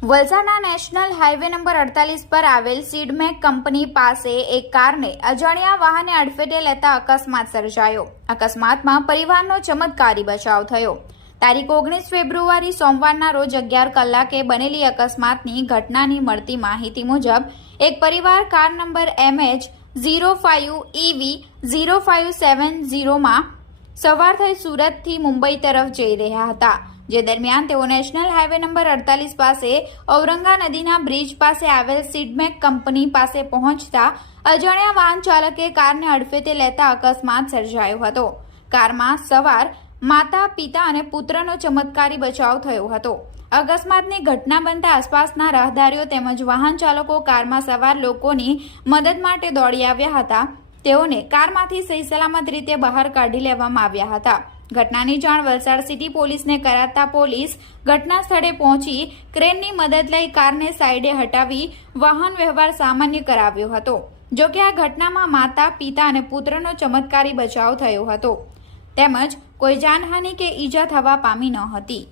વલસાડના national highway number અડતાલીસ પર આવેલ સીડમેક કંપની પાસે એક કારને અજાણ્યા વાહને અડફેટે લેતા અકસ્માત સર્જાયો. અકસ્માતમાં પરિવારનો ચમત્કારી બચાવ થયો. તારીખ ઓગણીસ ફેબ્રુઆરી સોમવારના રોજ અગિયાર કલાકે બનેલી અકસ્માતની ઘટનાની મળતી માહિતી મુજબ, એક પરિવાર car number MH zero five EV zero five seven ઝીરોમાં સવાર થઈ સુરતથી મુંબઈ તરફ જઈ રહ્યા હતા. જે દરમિયાન તેઓ નેશનલ હાઈવે નંબર અડતાલીસ પાસે ઔરંગા નદીના બ્રિજ પાસે આવેલ સીડમેક કંપની પાસે પહોંચતા અજાણ્યા વાહન ચાલકે કારને અડફેતે લેતા અકસ્માત સર્જાયો હતો. કારમાં સવાર માતા, પિતા અને પુત્રનો ચમત્કારી બચાવ થયો હતો. અકસ્માતની ઘટના બનતા આસપાસના રાહદારીઓ તેમજ વાહન ચાલકો કારમાં સવાર લોકોની મદદ માટે દોડી આવ્યા હતા. તેઓને કારમાંથી સહી સલામત રીતે બહાર કાઢી લેવામાં આવ્યા હતા. ઘટનાની જાણ વલસાડ સિટી પોલીસને કરાતા પોલીસ ઘટના સ્થળે પહોંચી ક્રેનની મદદ લઈ કારને સાઈડે હટાવી વાહન વ્યવહાર સામાન્ય કરાવ્યો હતો, જો કે આ ઘટનામાં માતા, પિતા અને પુત્રનો ચમત્કારી બચાવ થયો હતો. તેમજ કોઈ જાનહાનિ કે ઈજા થવા પામી ન હતી.